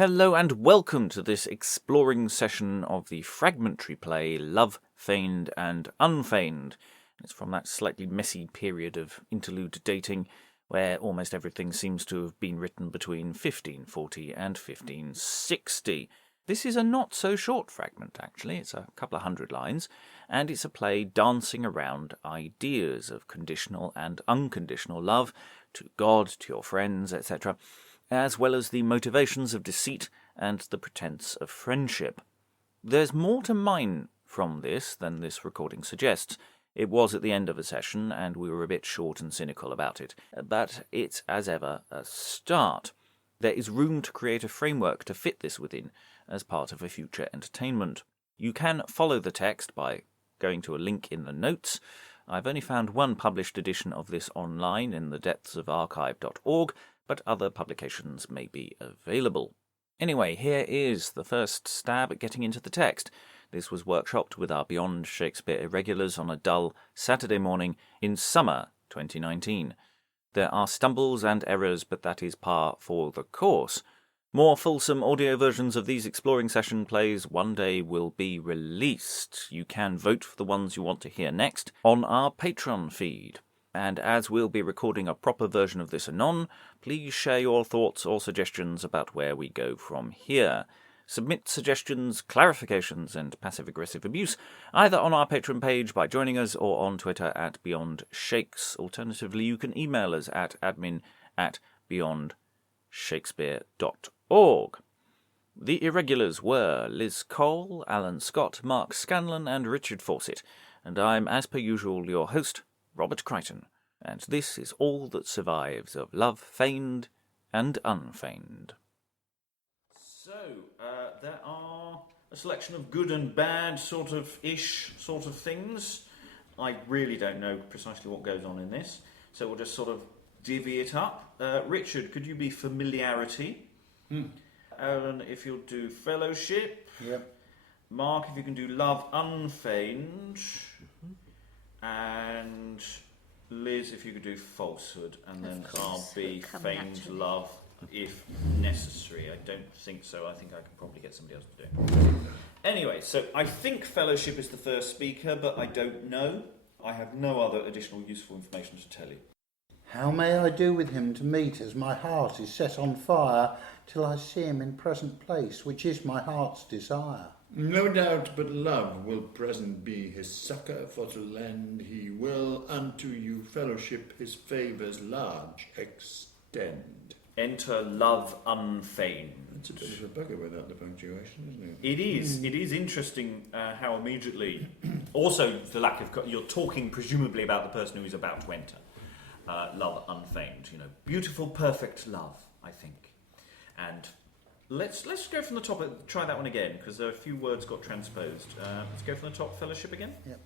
Hello and welcome to this exploring session of the fragmentary play Love, Feigned and Unfeigned. It's from that slightly messy period of interlude dating where almost everything seems to have been written between 1540 and 1560. This is a not-so-short fragment, actually. It's a couple of hundred lines, and it's a play dancing around ideas of conditional and unconditional love to God, to your friends, etc., as well as the motivations of deceit and the pretence of friendship. There's more to mine from this than this recording suggests. It was at the end of a session, and we were a bit short and cynical about it. But it's, as ever, a start. There is room to create a framework to fit this within as part of a future entertainment. You can follow the text by going to a link in the notes. I've only found one published edition of this online in the depths of archive.org, but other publications may be available. Anyway, here is the first stab at getting into the text. This was workshopped with our Beyond Shakespeare Irregulars on a dull Saturday morning in summer 2019. There are stumbles and errors, but that is par for the course. More fulsome audio versions of these exploring session plays one day will be released. You can vote for the ones you want to hear next on our Patreon feed. And as we'll be recording a proper version of this anon, please share your thoughts or suggestions about where we go from here. Submit suggestions, clarifications, and passive-aggressive abuse either on our Patreon page by joining us or on Twitter at BeyondShakes. Alternatively, you can email us at admin@beyondshakespeare.org. The Irregulars were Liz Cole, Alan Scott, Mark Scanlon, and Richard Fawcett, and I'm, as per usual, your host, Robert Crighton, and this is all that survives of Love, Feigned and Unfeigned. So, there are a selection of good and bad sort of things. I really don't know precisely what goes on in this, so we'll just sort of divvy it up. Richard, could you be familiarity? Alan, if you'll do fellowship. Yep. Mark, if you can do love unfeigned. And Liz, if you could do falsehood, and then I'll be feigned love if necessary. I don't think so. I think I can probably get somebody else to do it. Anyway, so I think fellowship is the first speaker, but I don't know. I have no other additional useful information to tell you. How may I do with him to meet as my heart is set on fire till I see him in present place, which is my heart's desire? No doubt but love will present be his succour, for to lend he will unto you fellowship his favours large extend. Enter love unfeigned. It's a bit of a bugger without the punctuation, isn't it? It is. It is interesting how immediately... Also, the lack of... You're talking presumably about the person who is about to enter. Love unfeigned. You know, beautiful, perfect love, I think. And... Let's go from the top. Try that one again, because there are a few words got transposed. Let's go from the top. Fellowship again. Yep.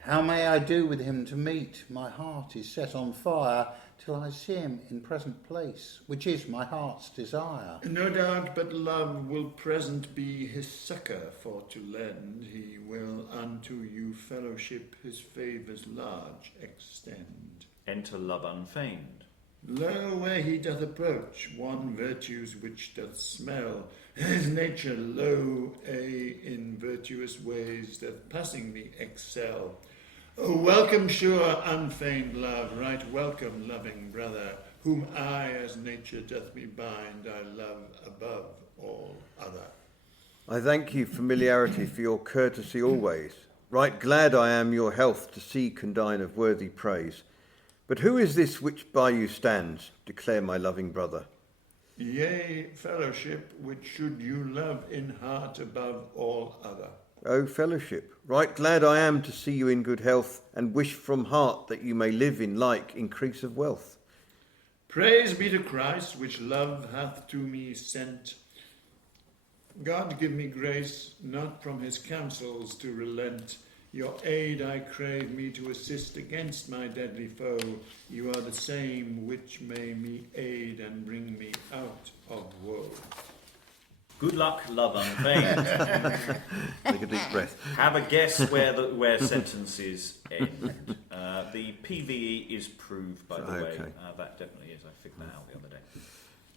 How may I do with him to meet? My heart is set on fire till I see him in present place, which is my heart's desire. No doubt but love will present be his succour, for to lend he will unto you fellowship his favours large extend. Enter love unfeigned. Lo, where he doth approach, one virtues which doth smell, his nature, lo, in virtuous ways doth passingly excel. O welcome sure unfeigned love, right welcome loving brother, whom I as nature doth me bind, I love above all other. I thank you, familiarity, for your courtesy always. Right glad I am your health to see condign of worthy praise. But who is this which by you stands? Declare, my loving brother. Yea, fellowship, which should you love in heart above all other. O fellowship, right glad I am to see you in good health, and wish from heart that you may live in like increase of wealth. Praise be to Christ, which love hath to me sent. God give me grace, not from his counsels to relent. Your aid I crave me to assist against my deadly foe. You are the same which may me aid and bring me out of woe. Good luck, love unfeigned. Take a deep breath. Have a guess where sentences end. The PVE is proved, by the way. Okay. That definitely is. I figured that out the other day.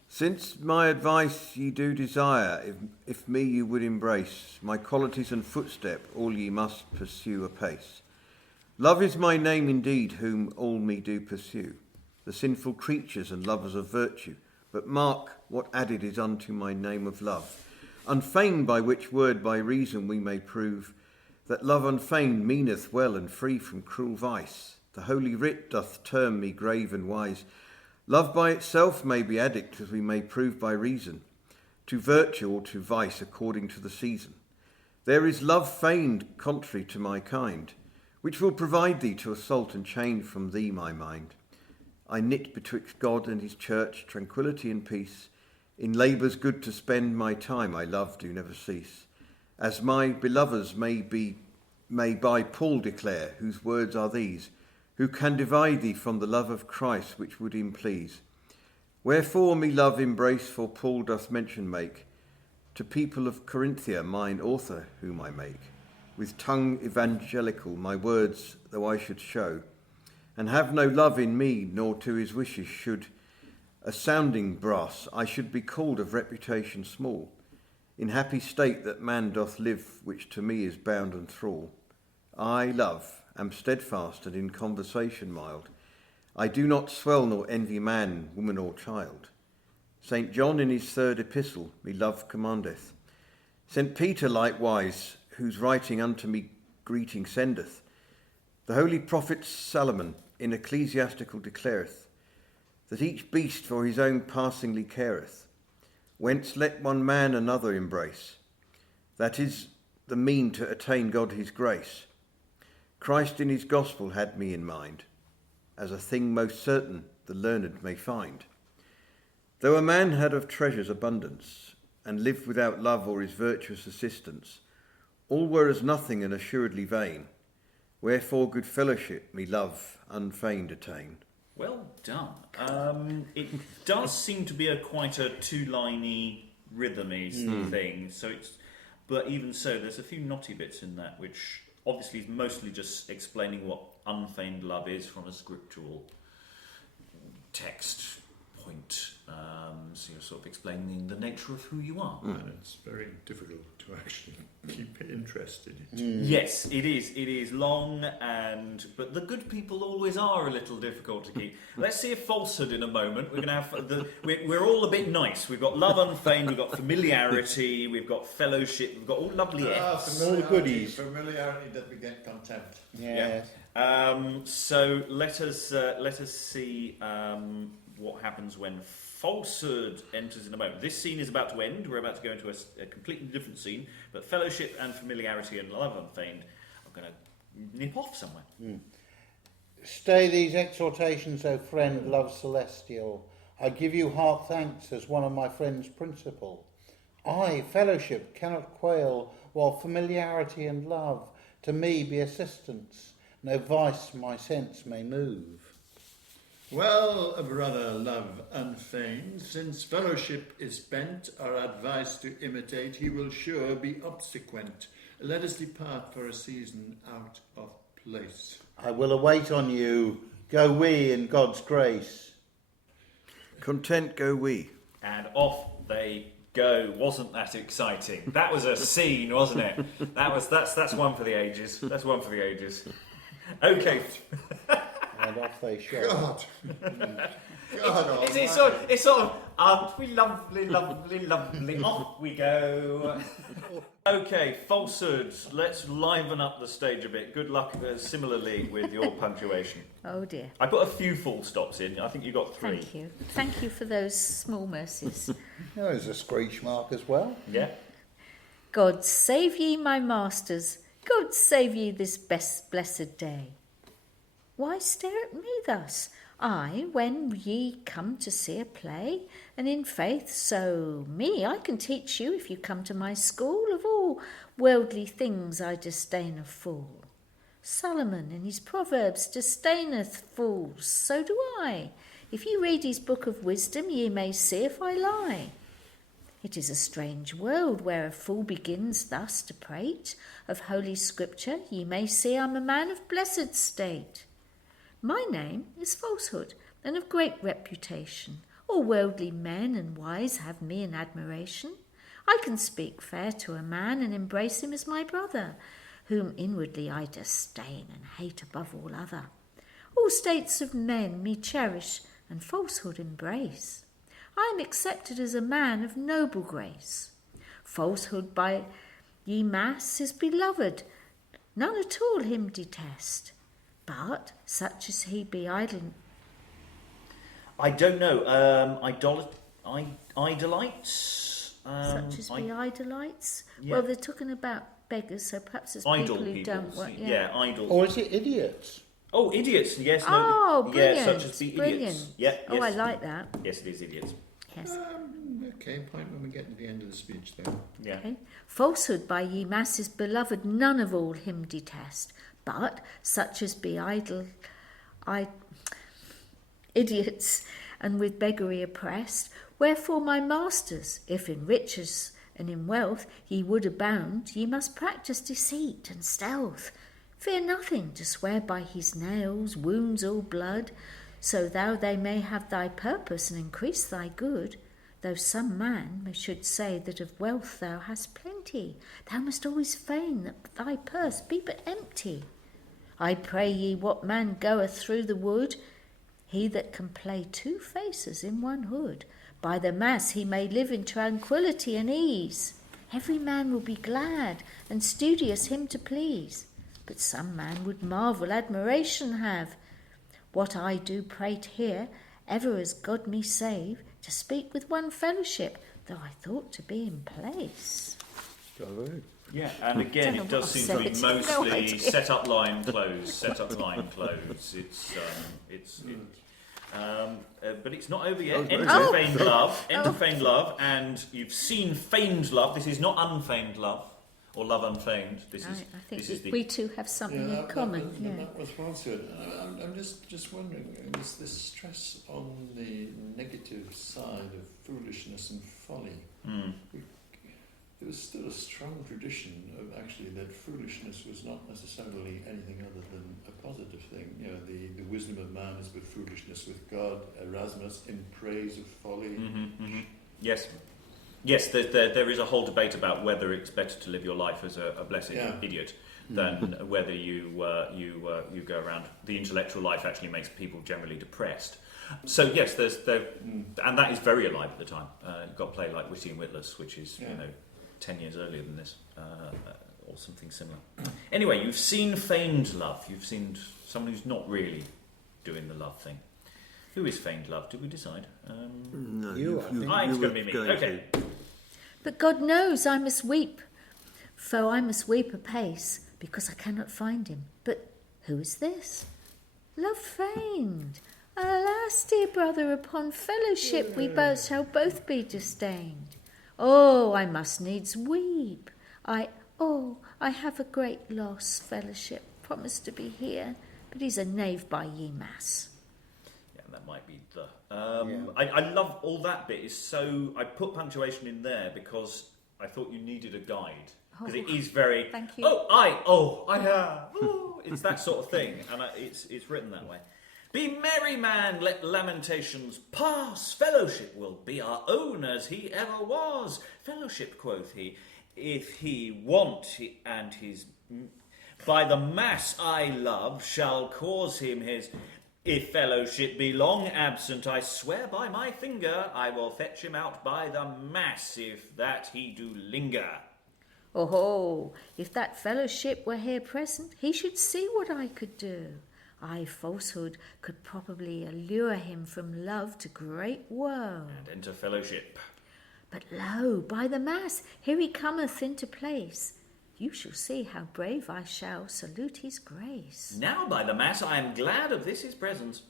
Since my advice ye do desire, if me you would embrace, my qualities and footstep all ye must pursue apace. Love is my name indeed, whom all me do pursue, the sinful creatures and lovers of virtue. But mark what added is unto my name of love, unfeigned, by which word by reason we may prove that love unfeigned meaneth well and free from cruel vice. The Holy Writ doth term me grave and wise. Love by itself may be addict, as we may prove by reason, to virtue or to vice according to the season. There is love feigned contrary to my kind, which will provide thee to assault and change from thee my mind. I knit betwixt God and his church tranquillity and peace. In labours good to spend my time I love do never cease. As my belovers may by Paul declare, whose words are these, who can divide thee from the love of Christ which would him please. Wherefore me love embrace, for Paul doth mention make, to people of Corinthia mine author whom I make. With tongue evangelical my words though I should show, and have no love in me, nor to his wishes should a sounding brass, I should be called of reputation small, in happy state that man doth live, which to me is bound and thrall. I, love, am steadfast and in conversation mild. I do not swell nor envy man, woman or child. St. John in his 3rd epistle me love commandeth. St. Peter likewise, whose writing unto me greeting sendeth. The holy prophet Solomon in ecclesiastical declareth, that each beast for his own passingly careth, whence let one man another embrace. That is the mean to attain God his grace. Christ in his gospel had me in mind, as a thing most certain the learned may find. Though a man had of treasures abundance, and lived without love or his virtuous assistance, all were as nothing and assuredly vain. Wherefore good fellowship me love unfeigned attain. Well done. It does seem to be quite a two-liney, rhythmy thing. But even so, there's a few knotty bits in that, which obviously is mostly just explaining what unfeigned love is from a scriptural text point. So you're sort of explaining the nature of who you are. And it's very difficult to actually keep interested in. Yes, it is. It is long, but the good people always are a little difficult to keep. Let's see a falsehood in a moment. We're going to have we're all a bit nice. We've got love unfeigned, we've got familiarity, we've got fellowship, we've got all lovely F's. All the goodies. Familiarity that beget contempt. Yes. Yeah. So let us see what happens when falsehood enters in a moment. This scene is about to end. We're about to go into a completely different scene, but fellowship and familiarity and love unfeigned are going to nip off somewhere. Stay these exhortations, O friend, love celestial. I give you heart thanks as one of my friends' principal. I, fellowship, cannot quail, while familiarity and love to me be assistance. No vice my sense may move. Well, brother, love unfeigned, since fellowship is spent, our advice to imitate, he will sure be obsequent. Let us depart for a season out of place. I will await on you. Go we in God's grace. Content go we. And off they go. Wasn't that exciting? That was a scene, wasn't it? That's one for the ages. That's one for the ages. Okay. And off they shot. God! It's sort of, aren't we lovely, lovely, lovely? Off we go. Okay, falsehoods. Let's liven up the stage a bit. Good luck, similarly, with your punctuation. Oh dear. I put a few full stops in. I think you got 3. Thank you. Thank you for those small mercies. There's a screech mark as well. Yeah. God save ye my masters. God save ye this best blessed day. Why stare at me thus? I, when ye come to see a play, and in faith, so me I can teach you if you come to my school. Of all worldly things I disdain a fool. Solomon in his Proverbs disdaineth fools, so do I. If ye read his book of wisdom, ye may see if I lie. It is a strange world where a fool begins thus to prate. Of holy scripture ye may see I'm a man of blessed state. My name is falsehood, and of great reputation. All worldly men and wise have me in admiration. I can speak fair to a man and embrace him as my brother, whom inwardly I disdain and hate above all other. All states of men me cherish and falsehood embrace. I am accepted as a man of noble grace. Falsehood by ye mass is beloved, none at all him detest. But such as he be idle. I don't know. Idolites? Such as be idolites? Yeah. Well, they're talking about beggars, so perhaps it's Idle people who don't people. work. Yeah, idle. Or is it idiots? Oh, idiots. Yes. Oh, No, brilliant. yeah, such as be idiots. Brilliant. Yeah. Oh, I yes. like that. Yes, it is idiots. Yes. Okay, point when we get to the end of the speech then. Yeah. Okay. Falsehood by ye mass is beloved, none of all him detest. But such as be idiots and with beggary oppressed, wherefore my masters, if in riches and in wealth ye would abound, ye must practise deceit and stealth. Fear nothing to swear by his nails, wounds all blood, so thou they may have thy purpose and increase thy good. Though some man should say that of wealth thou hast plenty, thou must always feign that thy purse be but empty. I pray ye, what man goeth through the wood? He that can play two faces in one hood. By the mass he may live in tranquillity and ease. Every man will be glad, and studious him to please. But some man would marvel, admiration have. What I do prate here, ever as God me save, to speak with one fellowship, though I thought to be in place. Yeah, and again, Don't it know does what seem I to be said. No mostly idea. set up, line, close, set up, line, close. But it's not over yet. Enter feigned love, enter feigned love, and you've seen feigned love. This is not unfeigned love, or love unfeigned. I think this is the we two have something in common. That was well said. I'm just wondering, is this stress on the negative side of foolishness and folly? There was still a strong tradition of actually that foolishness was not necessarily anything other than a positive thing. You know, the wisdom of man is but foolishness with God. Erasmus in praise of folly. Yes. Yes, there is a whole debate about whether it's better to live your life as a blessed idiot than whether you go around. The intellectual life actually makes people generally depressed. So yes, and that is very alive at the time. You've got a play like Witty and Witless, which is 10 years earlier than this, or something similar. Anyway, you've seen feigned love. You've seen someone who's not really doing the love thing. Who is feigned love? Did we decide? No, It's going to be me. Okay. But God knows I must weep, for I must weep apace, because I cannot find him. But who is this? Love feigned. Alas, dear brother, upon fellowship we both shall both be disdained. Oh, I must needs weep. I have a great loss, fellowship. Promised to be here, but he's a knave by ye mass. Yeah, that might be the... I love all that bit. Is so I put punctuation in there because I thought you needed a guide. Because it is very... Thank you. I have. It's that sort of thing. And it's written that way. Be merry, man, let lamentations pass. Fellowship will be our own as he ever was. Fellowship, quoth he, if he want and his... By the mass I love shall cause him his... If fellowship be long absent, I swear by my finger, I will fetch him out by the mass, if that he do linger. Oh, if that fellowship were here present, he should see what I could do. I, falsehood, could probably allure him from love to great woe. And enter fellowship. But lo, by the mass, here he cometh into place. You shall see how brave I shall salute his grace. Now, by the mass, I am glad of this his presence.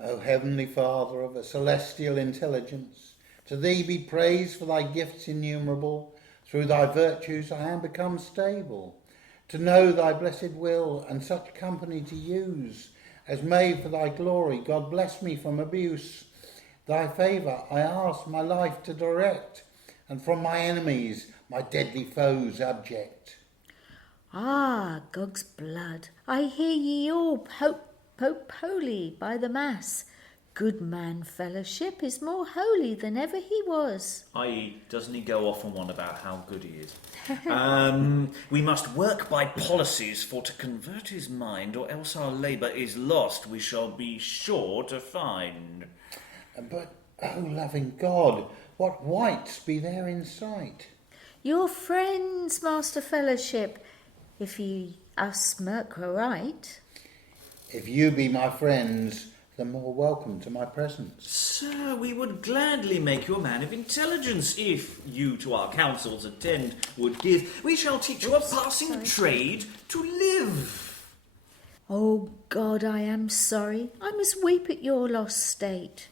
O Heavenly Father of a celestial intelligence, to thee be praise for thy gifts innumerable. Through thy virtues I am become stable, to know thy blessed will and such company to use as may for thy glory. God bless me from abuse. Thy favour I ask my life to direct, and from my enemies my deadly foes abject. Ah, Gog's blood, I hear ye all, Pope holy by the mass. good man fellowship is more holy than ever he was. I.e., doesn't he go off on one about how good he is? We must work by policies for to convert his mind, or else our labour is lost, we shall be sure to find. But, oh loving God, what wights be there in sight? Your friends, Master Fellowship, if ye us smirk aright. If you be my friends, the more welcome to my presence. Sir, we would gladly make you a man of intelligence, if you to our counsels attend would give. We shall teach you a passing trade to live. Oh God, I am sorry, I must weep at your lost state,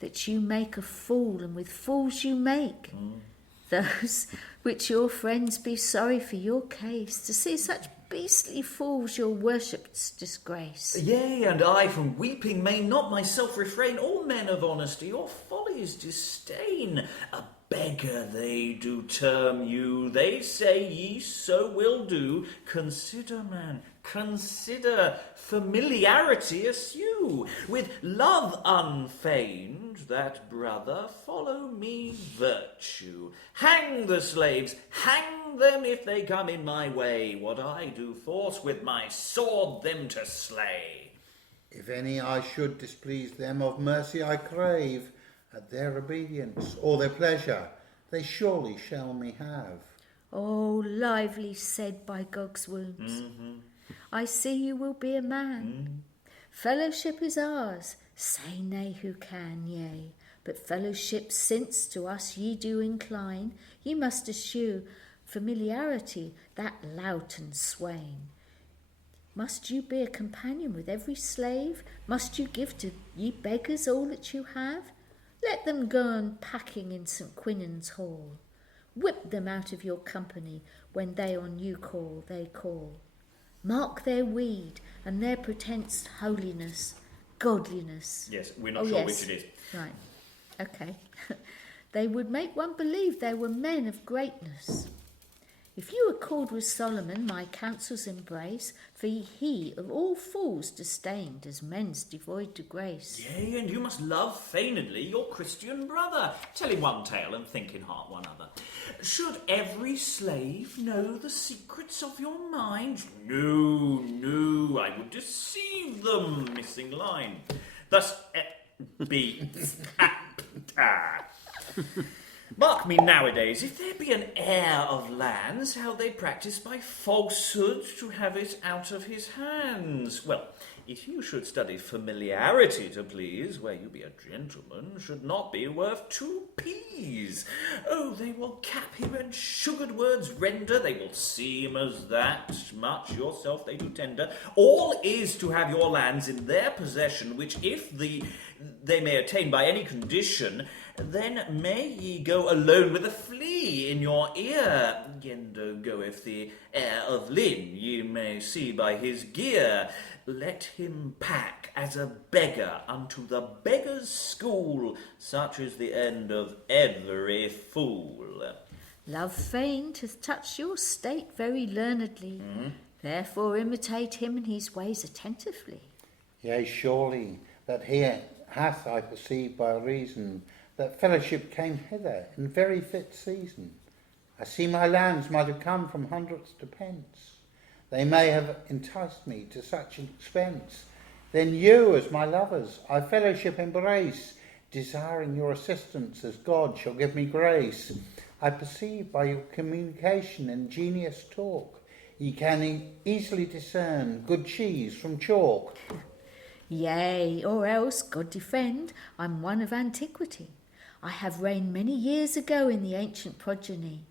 that you make a fool, and with fools you make. Those which your friends be sorry for your case, to see such beastly fools your worships disgrace. Yea, and I from weeping may not myself refrain. All men of honesty your follies disdain. A beggar they do term you, they say ye so will do. Consider, man, consider, familiarity eschew. With love unfeigned, that brother, follow me virtue. Hang the slaves, hang them if they come in my way. What I do force with my sword them to slay. If any I should displease them, of mercy I crave. At their obedience or their pleasure, they surely shall me have. Oh, lively said by Gog's wounds. I see you will be a man. Fellowship is ours, say nay who can, yea. But fellowship, since to us ye do incline, ye must eschew familiarity, that loughton swain. Must you be a companion with every slave? Must you give to ye beggars all that you have? Let them go on packing in St. Quinan's hall. Whip them out of your company when they on you call, they call. Mark their weed and their pretence holiness, godliness. Yes, we're not sure which it is. Right, okay. They would make one believe they were men of greatness. If you accord with Solomon my counsels embrace, for he of all fools disdained as men's devoid to grace. Yea, and you must love feignedly your Christian brother, telling one tale and think in heart one other. Should every slave know the secrets of your mind? No, no, I would deceive them, missing line. Thus, be... Mark me nowadays, if there be an heir of lands, how they practise by falsehood to have it out of his hands. Well, if you should study familiarity to please, where you be a gentleman, should not be worth 2 peas. Oh, they will cap him and sugared words render, they will see him as that much yourself they do tender. All is to have your lands in their possession, which if they may attain by any condition, then may ye go alone with a flea in your ear. Yendo goeth the heir of Lynn, ye may see by his gear. Let him pack as a beggar unto the beggar's school. Such is the end of every fool. Love feigned hath touched your state very learnedly. Therefore imitate him in his ways attentively. Yea, surely, that here hath I perceived by reason that fellowship came hither in very fit season. I see my lands might have come from hundreds to pence. They may have enticed me to such expense. Then you, as my lovers, I fellowship embrace, desiring your assistance as God shall give me grace. I perceive by your communication and ingenious talk, ye can easily discern good cheese from chalk. Yea, or else, God defend, I'm one of antiquity. I have reigned many years ago in the ancient progeny.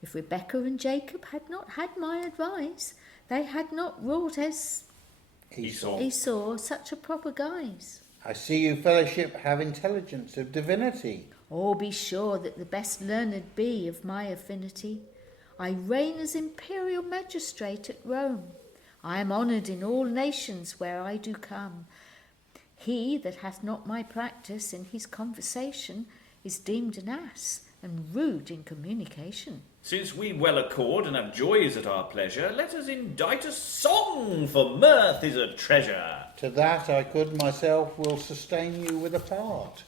If Rebecca and Jacob had not had my advice, they had not wrought as Esau such a proper guise. I see you, fellowship, have intelligence of divinity. Oh, be sure that the best learned be of my affinity. I reign as imperial magistrate at Rome. I am honoured in all nations where I do come. He that hath not my practice in his conversation is deemed an ass and rude in communication. Since we well accord and have joys at our pleasure, let us indite a song, for mirth is a treasure. To that I could myself will sustain you with a part.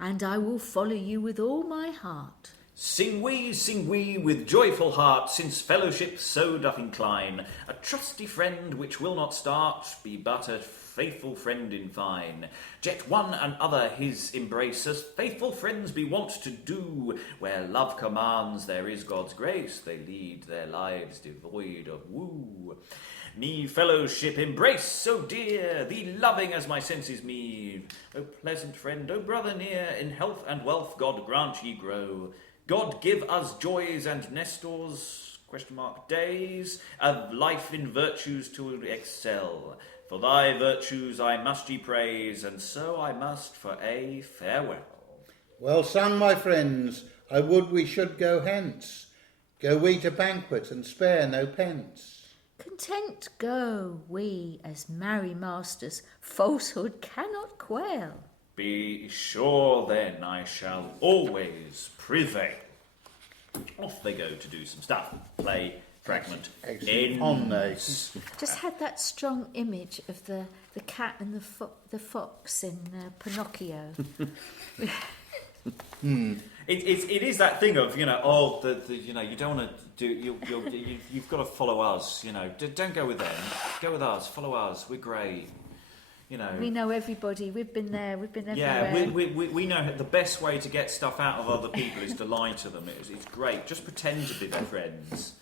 And I will follow you with all my heart. Sing we with joyful heart, since fellowship so doth incline. A trusty friend which will not start, be but a faithful friend in fine. Jet one and other his embrace, as faithful friends be wont to do. Where love commands, there is God's grace, they lead their lives devoid of woo. Me fellowship embrace so dear, thee loving as my senses me. O pleasant friend, O brother near, in health and wealth God grant ye grow. God give us joys and Nestor's days of life in virtues to excel. For thy virtues I must ye praise, and so I must for a farewell. Well sung, my friends, I would we should go hence. Go we to banquet and spare no pence. Content go we as merry masters, falsehood cannot quail. Be sure then I shall always prevail. Off they go to do some stuff. Play Fragment. Excellent. On they. Just had that strong image of the cat and the fox in Pinocchio. It is that thing of, you know, you don't want to do, you've got to follow us, you know, don't go with them, go with us, follow us, we're great, you know. We know everybody, we've been there, we've been everywhere. Yeah, we know the best way to get stuff out of other people is to lie to them. It's great, just pretend to be their friends.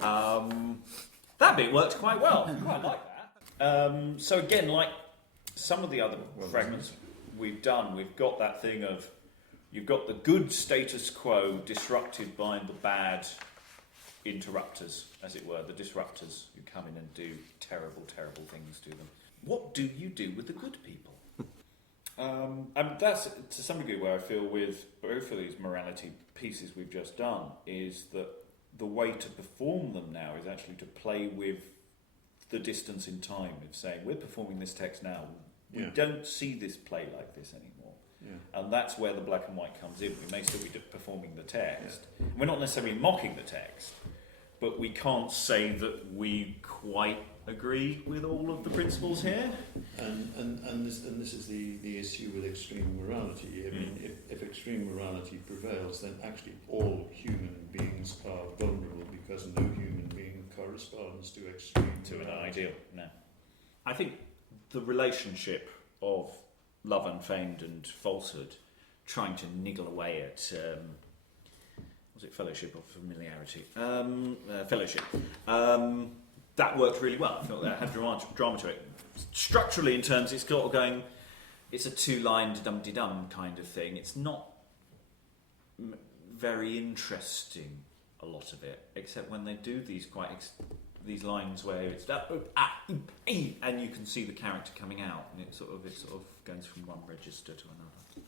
That bit worked quite well, I quite like that. So again, like some of the other fragments we've done, we've got that thing of, you've got the good status quo disrupted by the bad interrupters, as it were, the disruptors who come in and do terrible, terrible things to them. What do you do with the good people? And that's, to some degree, where I feel with both of these morality pieces we've just done, is that the way to perform them now is actually to play with the distance in time of saying, we're performing this text now, we don't see this play like this anymore. Yeah. And that's where the black and white comes in. We may still be performing the text. Yeah. We're not necessarily mocking the text, but we can't say that we quite agree with all of the principles here. And this is the issue with extreme morality. I mean, if extreme morality prevails, then actually all human beings are vulnerable, because no human being corresponds to extreme to an ideal. No, I think the relationship of love unfeigned and falsehood, trying to niggle away at was it fellowship or familiarity? Fellowship. That worked really well. I felt that had drama to it. Structurally, in terms, it's sort of going, it's a two-line dum-de-dum kind of thing. It's not very interesting, a lot of it, except when they do these these lines where it's and you can see the character coming out, and it sort of goes from one register to another.